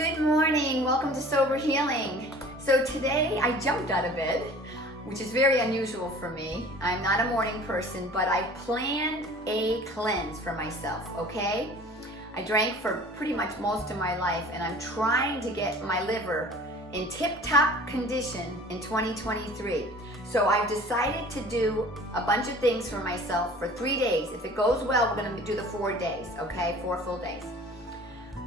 Good morning, welcome to Sober Healing. So today I jumped out of bed, which is very unusual for me. I'm not a morning person, but I planned a cleanse for myself, okay? I drank for pretty much most of my life and I'm trying to get my liver in tip-top condition in 2023. So I've decided to do a bunch of things for myself for 3 days. If it goes well, we're gonna do the 4 days, okay? 4 full days.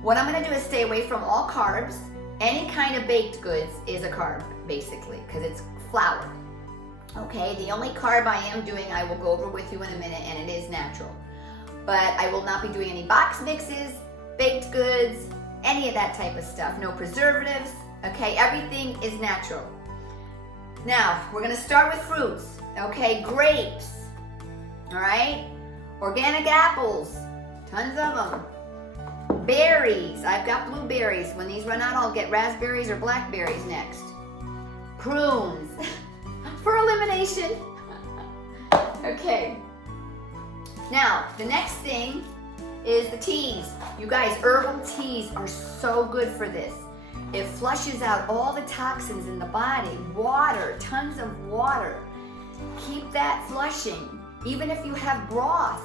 What I'm gonna do is stay away from all carbs. Any kind of baked goods is a carb, basically, because it's flour. Okay, the only carb I am doing, I will go over with you in a minute, and it is natural. But I will not be doing any box mixes, baked goods, any of that type of stuff. No preservatives, okay? Everything is natural. Now, we're gonna start with fruits, okay? Grapes, all right? Organic apples, tons of them. Berries, I've got blueberries. When these run out, I'll get raspberries or blackberries next. Prunes, for elimination. Okay. Now, the next thing is the teas. You guys, herbal teas are so good for this. It flushes out all the toxins in the body. Water, tons of water. Keep that flushing. Even if you have broth,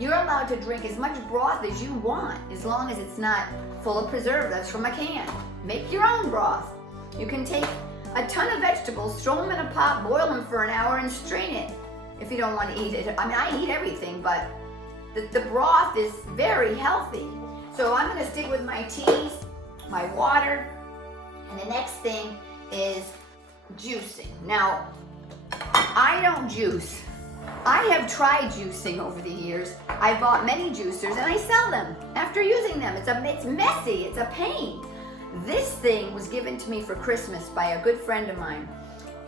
you're allowed to drink as much broth as you want, as long as it's not full of preservatives from a can. Make your own broth. You can take a ton of vegetables, throw them in a pot, boil them for an hour, and strain it if you don't want to eat it. I mean, I eat everything, but the broth is very healthy. So I'm going to stick with my teas, my water, and the next thing is juicing. Now, I don't juice. I have tried juicing over the years. I bought many juicers and I sell them after using them. It's messy, it's a pain. This thing was given to me for Christmas by a good friend of mine.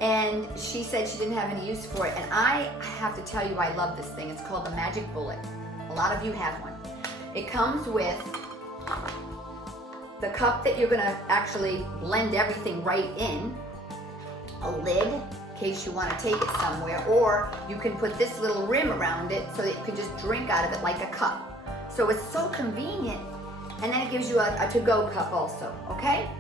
And she said she didn't have any use for it. And I have to tell you, I love this thing. It's called the Magic Bullet. A lot of you have one. It comes with the cup that you're gonna actually blend everything right in, a lid, in case you want to take it somewhere, or you can put this little rim around it so that you can just drink out of it like a cup. So it's so convenient, and then it gives you a to-go cup also, okay?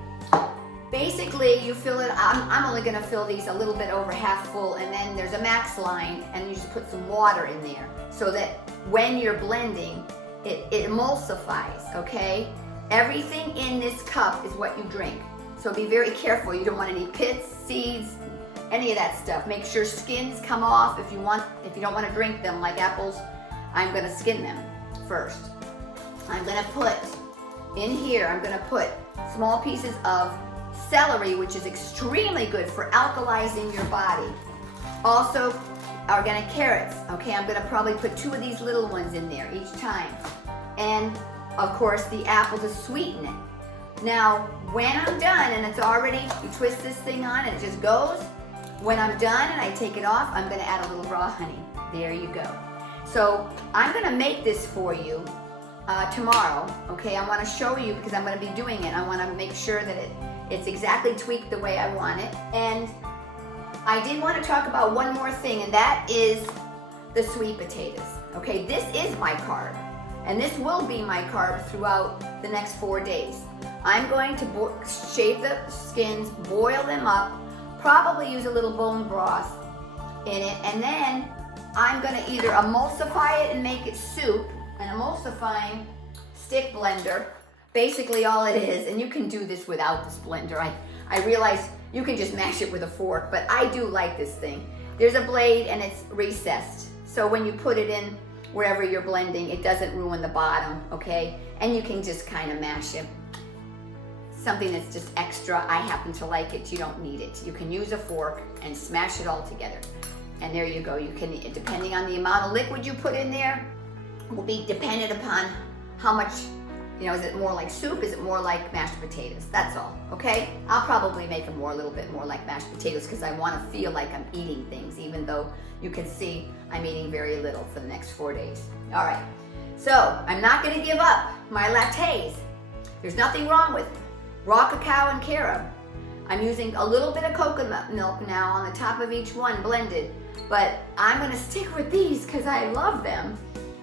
Basically, you fill it, I'm only gonna fill these a little bit over half full, and then there's a max line, and you just put some water in there so that when you're blending, it emulsifies, okay? Everything in this cup is what you drink. So be very careful. You don't want any pits, seeds, any of that stuff. Make sure skins come off if you don't want to drink them, like apples. I'm gonna skin them first. I'm gonna put in here, I'm gonna put small pieces of celery, which is extremely good for alkalizing your body. Also, organic carrots. Okay, I'm gonna probably put 2 of these little ones in there each time. And of course, the apple to sweeten it. Now, when I'm done and it's already, you twist this thing on and it just goes. When I'm done and I take it off, I'm gonna add a little raw honey. There you go. So I'm gonna make this for you tomorrow, okay? I wanna show you because I'm gonna be doing it. I wanna make sure that it's exactly tweaked the way I want it. And I did wanna talk about one more thing, and that is the sweet potatoes, okay? This is my carb, and this will be my carb throughout the next 4 days. I'm going to shave the skins, boil them up, probably use a little bone broth in it, and then I'm gonna either emulsify it and make it soup, an emulsifying stick blender, basically all it is, and you can do this without this blender. I realize you can just mash it with a fork, but I do like this thing. There's a blade and it's recessed, so when you put it in wherever you're blending, it doesn't ruin the bottom, okay? And you can just kind of mash it. Something that's just extra, I happen to like it, you don't need it. You can use a fork and smash it all together. And there you go. You can, depending on the amount of liquid you put in there, will be dependent upon how much, is it more like soup? Is it more like mashed potatoes? That's all, okay? I'll probably make them a little bit more like mashed potatoes because I want to feel like I'm eating things, even though you can see I'm eating very little for the next 4 days. All right, so I'm not gonna give up my lattes. There's nothing wrong with raw cacao and carob. I'm using a little bit of coconut milk now on the top of each one blended, but I'm gonna stick with these because I love them.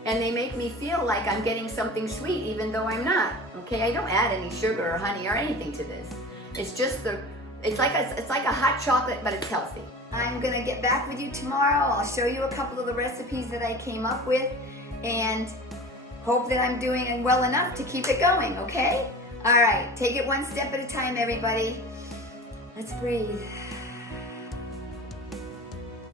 and they make me feel like I'm getting something sweet even though I'm not. Okay, I don't add any sugar or honey or anything to this. It's just it's like a hot chocolate, but it's healthy. I'm gonna get back with you tomorrow. I'll show you a couple of the recipes that I came up with, and hope that I'm doing well enough to keep it going, okay? All right, take it one step at a time, everybody. Let's breathe.